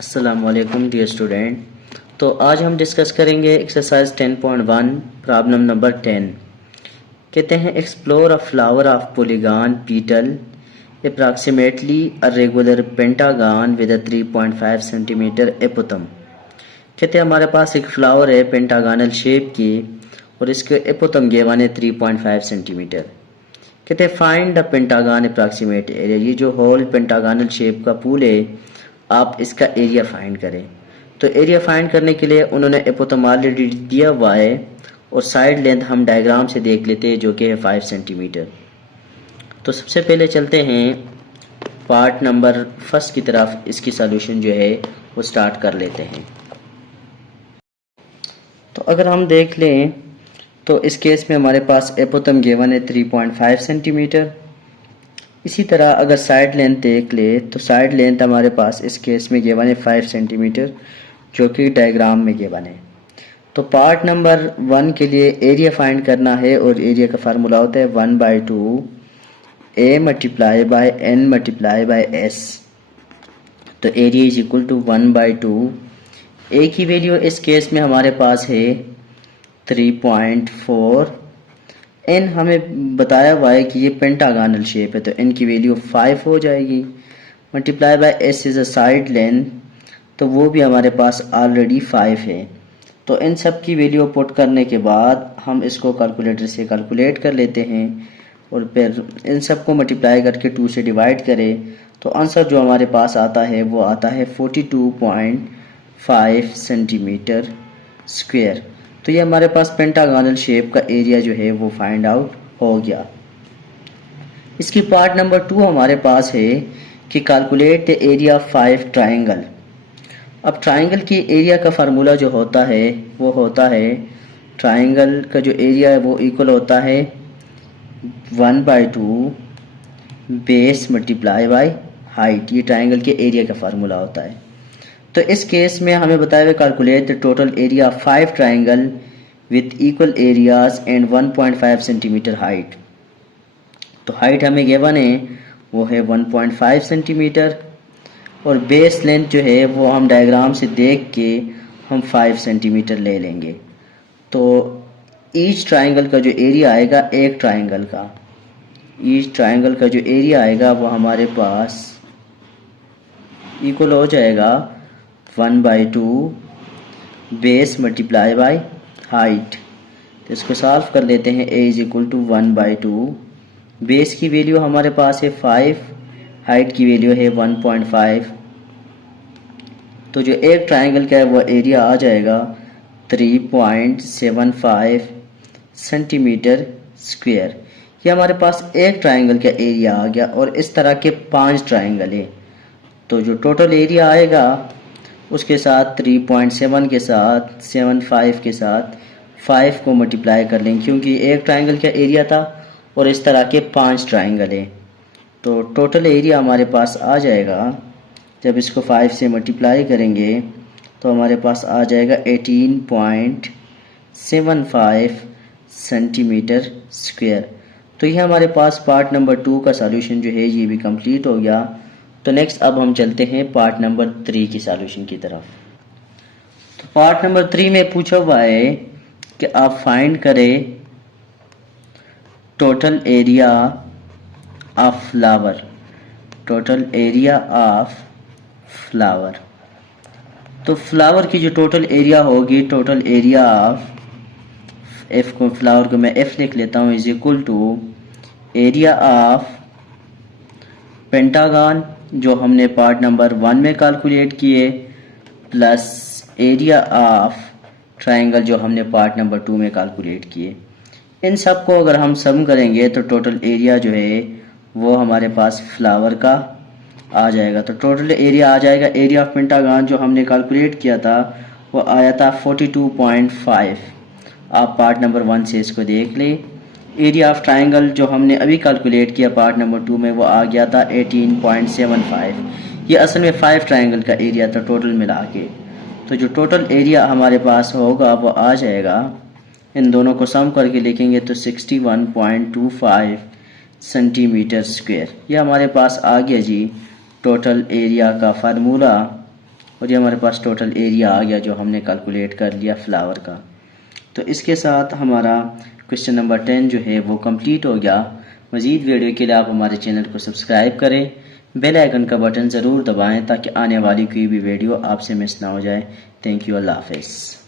अस्सलाम वालेकुम dear student. तो आज हम डिस्कस करेंगे एक्सरसाइज 10.1 प्रॉब्लम नंबर 10। कहते हैं explore a flower of polygon petal approximately a regular pentagon with a 3.5 centimetre apothem. कहते हैं हमारे पास एक फ्लावर है पेंटागनल शेप की और इसके एपोथम गिवन है 3.5 सेंटीमीटर। कहते हैं find the pentagon approximate area. ये जो होल पेंटागनल शेप का पूल है आप इसका एरिया फाइंड करें। तो एरिया फाइंड करने के लिए उन्होंने एपोथम ऑलरेडी दिया हुआ है और साइड लेंथ हम डायग्राम से देख लेते हैं जो कि है 5 सेंटीमीटर। तो सबसे पहले चलते हैं पार्ट नंबर फर्स्ट की तरफ, इसकी सॉल्यूशन जो है वो स्टार्ट कर लेते हैं। तो अगर हम देख लें तो इस केस में हमारे पास एपोथम गिवन है 3.5 सेंटीमीटर। इसी तरह अगर साइड लेंथ देख ले तो साइड लेंथ हमारे पास इस केस में गिवन है 5 सेंटीमीटर जो कि डायग्राम में गिवन है। तो पार्ट नंबर 1 के लिए एरिया फाइंड करना है और एरिया का फार्मूला होता है 1/2 a multiply by n multiply by s। तो area is equal to 1/2। a की वैल्यू इस केस में हमारे पास है 3.4। n हमें बताया हुआ है कि ये पेंटागनल शेप है तो n की वैल्यू 5 हो जाएगी। Multiply by s is a side length, तो वो भी हमारे पास ऑलरेडी 5 है। तो इन सब की वैल्यू पुट करने के बाद हम इसको कैलकुलेटर से कैलकुलेट कर लेते हैं और फिर इन सब को मल्टीप्लाई करके 2 से डिवाइड करें तो आंसर जो हमारे पास आता है वो आता है 42.5 सेंटीमीटर स्क्वायर। तो ये हमारे पास पेंटागनल शेप का एरिया जो है वो फाइंड आउट हो गया। इसकी पार्ट नंबर 2 हमारे पास है कि calculate the area of 5 triangle. अब ट्राइंगल की एरिया का फार्मूला जो होता है वो होता है ट्राइंगल का जो एरिया है वो इक्वल होता है 1/2 बेस मल्टीप्लाई बाय हाइट। ये ट्राइंगल के एरिया का फार्मूला होता है। तो इस केस में हमें बताया हुआ calculate the total area of 5 triangle with equal areas and 1.5 centimetre height. तो हाइट हमें गिवन है वो है 1.5 सेंटीमीटर और बेस लेंथ जो है वो हम डायग्राम से देख के हम 5 सेंटीमीटर ले लेंगे। तो ईच ट्राइंगल का जो एरिया आएगा एक ट्राइंगल का, ईच ट्राइंगल का जो एरिया आएगा वो हमारे पास इक्वल हो जाएगा 1/2 बेस मल्टीप्लाई बाय हाइट। तो इसको सॉल्व कर लेते हैं। a is equal to 1/2। Base की वैल्यू हमारे पास है 5, हाइट की वैल्यू है 1.5। तो जो एक ट्राइंगल का है वो एरिया आ जाएगा 3.75 सेंटीमीटर स्क्वायर। ये हमारे पास एक ट्राइंगल का एरिया आ गया और इस तरह के 5 ट्राइंगल है। तो जो टोटल एरिया आएगा उसके साथ 3.7 के साथ 75 के साथ 5 को मल्टीप्लाई कर लेंगे क्योंकि एक ट्राइंगल का एरिया था और इस तरह के 5 ट्राइंगल है। तो टोटल एरिया हमारे पास आ जाएगा, जब इसको 5 से मल्टीप्लाई करेंगे तो हमारे पास आ जाएगा 18.75 सेंटीमीटर स्क्वायर। तो ये हमारे पास पार्ट नंबर 2 का सॉल्यूशन जो है ये भी कंप्लीट हो गया। तो नेक्स्ट अब हम चलते हैं पार्ट नंबर 3 की सॉल्यूशन की तरफ। तो पार्ट नंबर 3 में पूछा हुआ है कि आप फाइंड करें total area of flower, total area of flower. तो फ्लावर की जो टोटल एरिया होगी, टोटल एरिया ऑफ एफ को, फ्लावर को मैं एफ लिख लेता हूँ, is equal to area of pentagon जो हमने पार्ट नंबर 1 में कैलकुलेट किए प्लस एरिया ऑफ ट्राइंगल जो हमने पार्ट नंबर 2 में कैलकुलेट किए। इन सब को अगर हम सम करेंगे तो टोटल एरिया जो है वो हमारे पास फ्लावर का आ जाएगा। तो टोटल एरिया आ जाएगा, एरिया ऑफ पेंटागन जो हमने कैलकुलेट किया था वो आया था 42.5। आप पार्ट नंबर 1 से इसको देख लें। एरिया ऑफ ट्राइंगल जो हमने अभी कैलकुलेट किया पार्ट नंबर 2 में वो आ गया था 18.75। ये असल में 5 ट्राइंगल का एरिया था टोटल मिला के। तो जो टोटल एरिया हमारे पास होगा वो आ जाएगा, इन दोनों को सम करके लिखेंगे तो 61.25 सेंटीमीटर स्क्वायर। ये हमारे पास आ गया जी टोटल एरिया का फार्मूला और ये हमारे पास टोटल एरिया आ गया जो हमने कैलकुलेट कर लिया फ्लावर का। तो इसके साथ हमारा क्वेश्चन नंबर 10 जो है वो कंप्लीट हो गया। मज़ीद वीडियो के लिए आप हमारे चैनल को सब्सक्राइब करें, बेल आइकन का बटन ज़रूर दबाएं ताकि आने वाली कोई भी वीडियो आपसे मिस ना हो जाए। थैंक यू, अल्लाह हाफ़िज़।